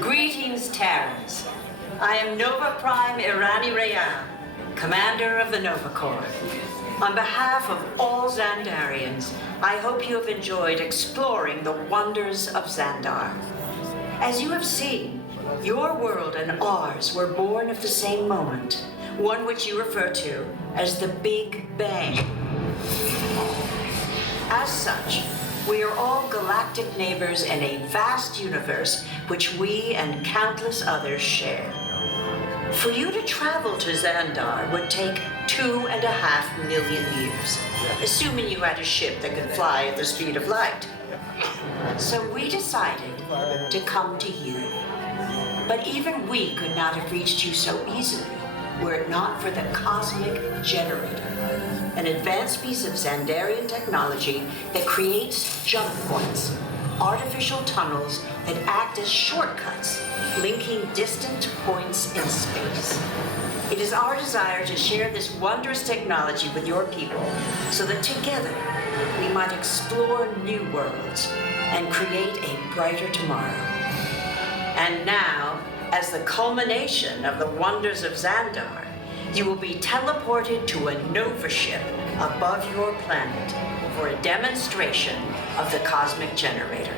Greetings, Terrans. I am Nova Prime Irani Rayan, commander of the Nova Corps. On behalf of all Xandarians, I hope you have enjoyed exploring the wonders of Xandar. As you have seen, your world and ours were born of the same moment, one which you refer to as the Big Bang. As such, we are all galactic neighbors in a vast universe which we and countless others share. For you to travel to Xandar would take 2.5 million years, assuming you had a ship that could fly at the speed of light. So we decided to come to you. But even we could not have reached you so easily were it not for the Cosmic Generator, an advanced piece of Xandarian technology that creates jump points, artificial tunnels that act as shortcuts, linking distant points in space. It is our desire to share this wondrous technology with your people so that together we might explore new worlds and create a brighter tomorrow. And now, as the culmination of the wonders of Xandar, you will be teleported to a Nova ship above your planet for a demonstration of the Cosmic Generator.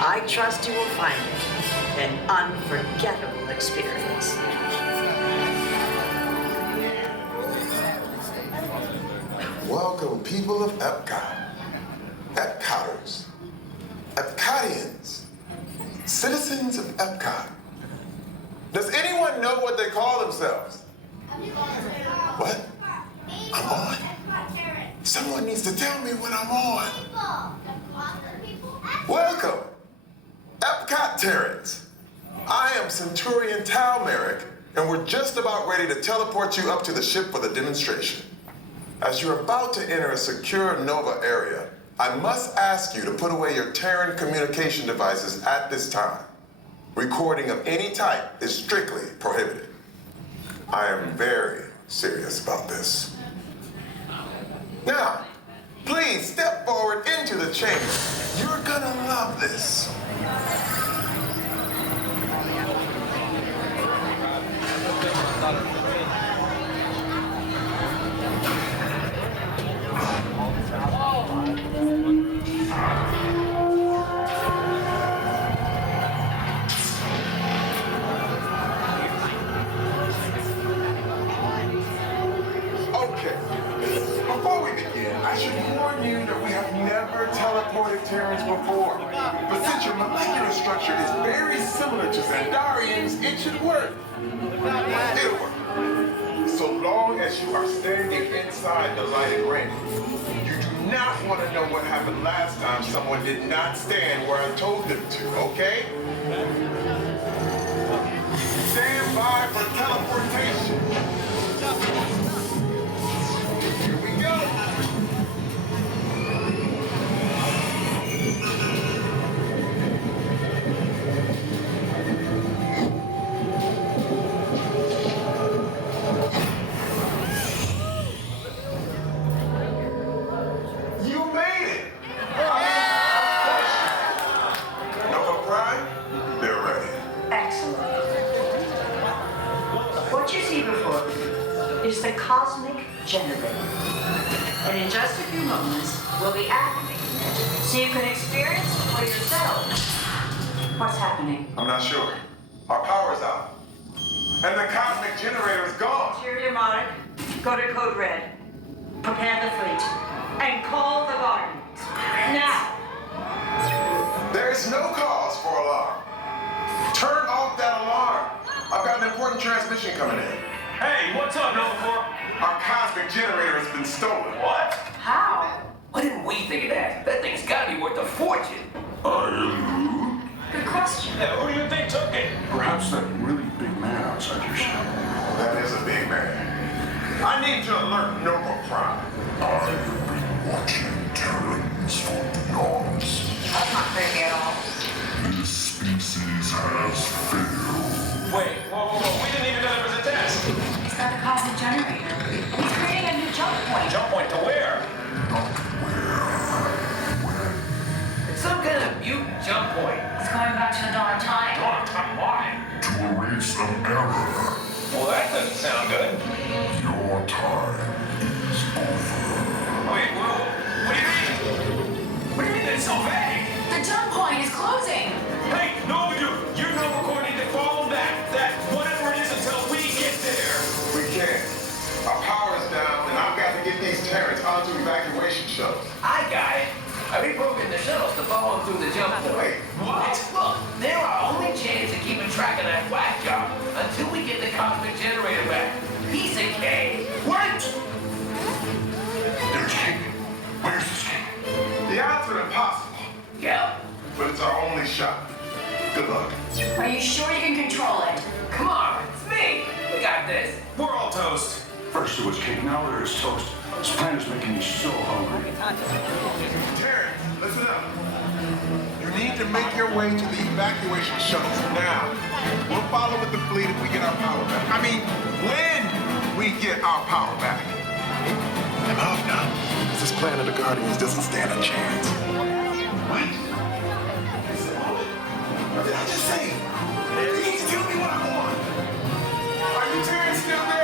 I trust you will find it an unforgettable experience. Welcome, people of Epcot, Epcoters, Epcotians, citizens of Epcot. Does anyone know what they call themselves? What? I'm on? Someone needs to tell me what I'm on. Welcome, Epcot Terrans. I am Centurion Tal Merrick, and we're just about ready to teleport you up to the ship for the demonstration. As you're about to enter a secure Nova area, I must ask you to put away your Terran communication devices at this time. Recording of any type is strictly prohibited. I am very serious about this. Now, please step forward into the chamber. You're gonna love this. I should warn you that we have never teleported Terrans before. But since your molecular structure is very similar to Xandarians, it should work. It'll work. So long as you are standing inside the lighted ring. You do not want to know what happened last time someone did not stand where I told them to, okay? Stand by for teleportation. Here we go. Is the Cosmic Generator. And in just a few moments, we'll be activating it so you can experience for yourself what's happening. I'm not sure. Our power's out. And the Cosmic Generator is gone. Interior Monarch, go to Code Red. Prepare the fleet. And call the Guardians. Now! There's no cause for alarm. Turn off that alarm. I've got an important transmission coming in. Hey, what's up, Nova Corps? Our Cosmic Generator has been stolen. What? How? do you think of that? That thing's gotta be worth a fortune. Good question. Yeah, who do you think took it? Perhaps that really big man outside your ship. That is a big man. I need to alert Nova Prime. I have been watching Terrans for eons. That's not creepy at all. This species has failed. Wait, whoa. We didn't even know there was a test. He's got the cosmic generator. He's creating a new jump point. Jump point to where? Not where, It's some kind of mutant jump point. It's going back to the dawn of time. Dawn of time, why? when. To erase an error. Well, that doesn't sound good. Your time is over. Wait, whoa. What do you mean? What do you mean that's so vague? The jump point is closing. Hey, no, you know we're going to need to follow that whatever it is until we get there. We can't. Our power is down, and I've got to get these Terrans onto evacuation shuttles. I got it. I reprogrammed the shuttles to follow them through the jump point. Wait, what? Look, they're our only chance of keeping track of that whack job until we get the cosmic generator back. Piece of cake. Wait! There's King. Where's this King? The odds are impossible, Yep. but it's our only shot. Good luck. Are you sure you can control it? Come on, it's me. We got this. We're all toast. First it was King, now there is toast. This plan is making me so hungry. Terrans, listen up. You need to make your way to the evacuation shuttles now. We'll follow with the fleet if we get our power back. I mean, when we get our power back. I'm out now. This plan of the Guardians doesn't stand a chance. What? What did I just say? You need to tell me what I want. Are you Terrans still there?